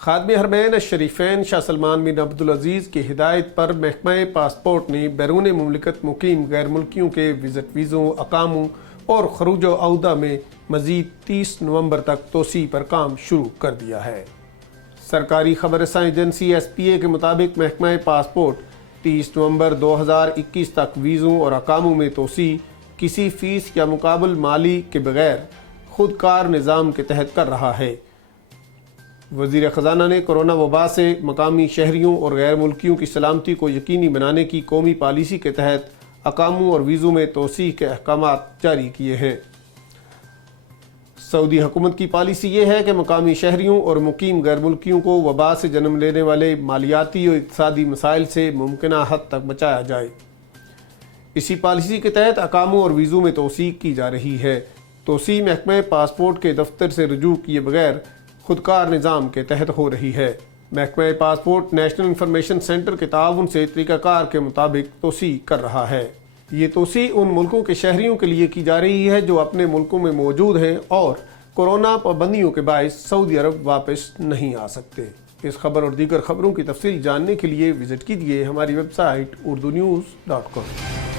خادم حرمین الشریفین شاہ سلمان بن عبدالعزیز کی ہدایت پر محکمہ پاسپورٹ نے بیرون مملکت مقیم غیر ملکیوں کے وزٹ ویزوں، اقاموں اور خروج و عودہ میں مزید 30 نومبر تک توسیع پر کام شروع کر دیا ہے۔ سرکاری خبر رساں ایجنسی ایس پی اے کے مطابق محکمہ پاسپورٹ 30 نومبر 2021 تک ویزوں اور اقاموں میں توسیع کسی فیس یا مقابل مالی کے بغیر خود کار نظام کے تحت کر رہا ہے۔ وزیر خزانہ نے کورونا وبا سے مقامی شہریوں اور غیر ملکیوں کی سلامتی کو یقینی بنانے کی قومی پالیسی کے تحت اقاموں اور ویزوں میں توسیع کے احکامات جاری کیے ہیں۔ سعودی حکومت کی پالیسی یہ ہے کہ مقامی شہریوں اور مقیم غیر ملکیوں کو وبا سے جنم لینے والے مالیاتی اور اقتصادی مسائل سے ممکنہ حد تک بچایا جائے۔ اسی پالیسی کے تحت اقاموں اور ویزوں میں توسیع کی جا رہی ہے۔ توسیع محکمہ پاسپورٹ کے دفتر سے رجوع کیے بغیر خودکار نظام کے تحت ہو رہی ہے۔ محکمہ پاسپورٹ نیشنل انفارمیشن سینٹر کے تعاون سے طریقہ کار کے مطابق توسیع کر رہا ہے۔ یہ توسیع ان ملکوں کے شہریوں کے لیے کی جا رہی ہے جو اپنے ملکوں میں موجود ہیں اور کورونا پابندیوں کے باعث سعودی عرب واپس نہیں آ سکتے۔ اس خبر اور دیگر خبروں کی تفصیل جاننے کے لیے وزٹ کیجیے ہماری ویب سائٹ urdunews.com۔